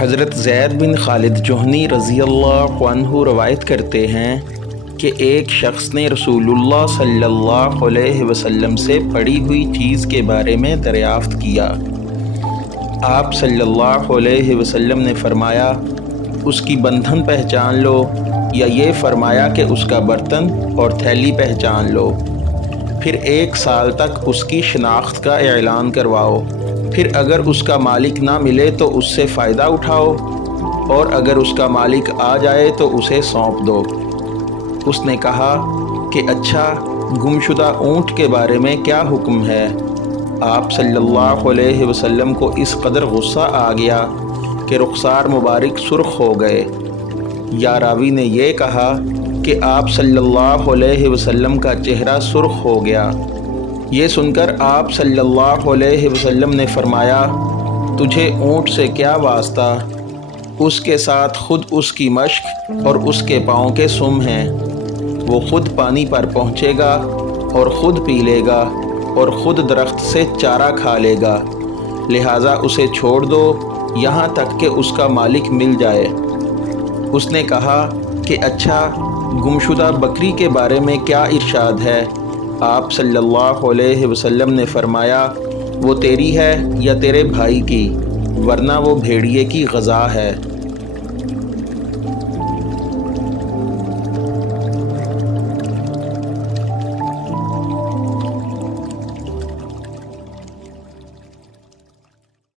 حضرت زید بن خالد جہنی رضی اللہ عنہ روایت کرتے ہیں کہ ایک شخص نے رسول اللہ صلی اللہ علیہ وسلم سے پڑی ہوئی چیز کے بارے میں دریافت کیا۔ آپ صلی اللہ علیہ وسلم نے فرمایا، اس کی بندھن پہچان لو، یا یہ فرمایا کہ اس کا برتن اور تھیلی پہچان لو۔ پھر 1 سال تک اس کی شناخت کا اعلان کرواؤ، پھر اگر اس کا مالک نہ ملے تو اس سے فائدہ اٹھاؤ، اور اگر اس کا مالک آ جائے تو اسے سونپ دو۔ اس نے کہا کہ اچھا، گمشدہ اونٹ کے بارے میں کیا حکم ہے؟ آپ صلی اللہ علیہ وسلم کو اس قدر غصہ آ گیا کہ رخسار مبارک سرخ ہو گئے۔ یا راوی نے یہ کہا کہ آپ صلی اللہ علیہ وسلم کا چہرہ سرخ ہو گیا۔ یہ سن کر آپ صلی اللہ علیہ وسلم نے فرمایا، تجھے اونٹ سے کیا واسطہ؟ اس کے ساتھ خود اس کی مشک اور اس کے پاؤں کے سم ہیں۔ وہ خود پانی پر پہنچے گا اور خود پی لے گا اور خود درخت سے چارہ کھا لے گا، لہٰذا اسے چھوڑ دو یہاں تک کہ اس کا مالک مل جائے۔ اس نے کہا کہ اچھا، گمشدہ بکری کے بارے میں کیا ارشاد ہے؟ آپ صلی اللہ علیہ وسلم نے فرمایا، وہ تیری ہے یا تیرے بھائی کی، ورنہ وہ بھیڑیے کی غذا ہے۔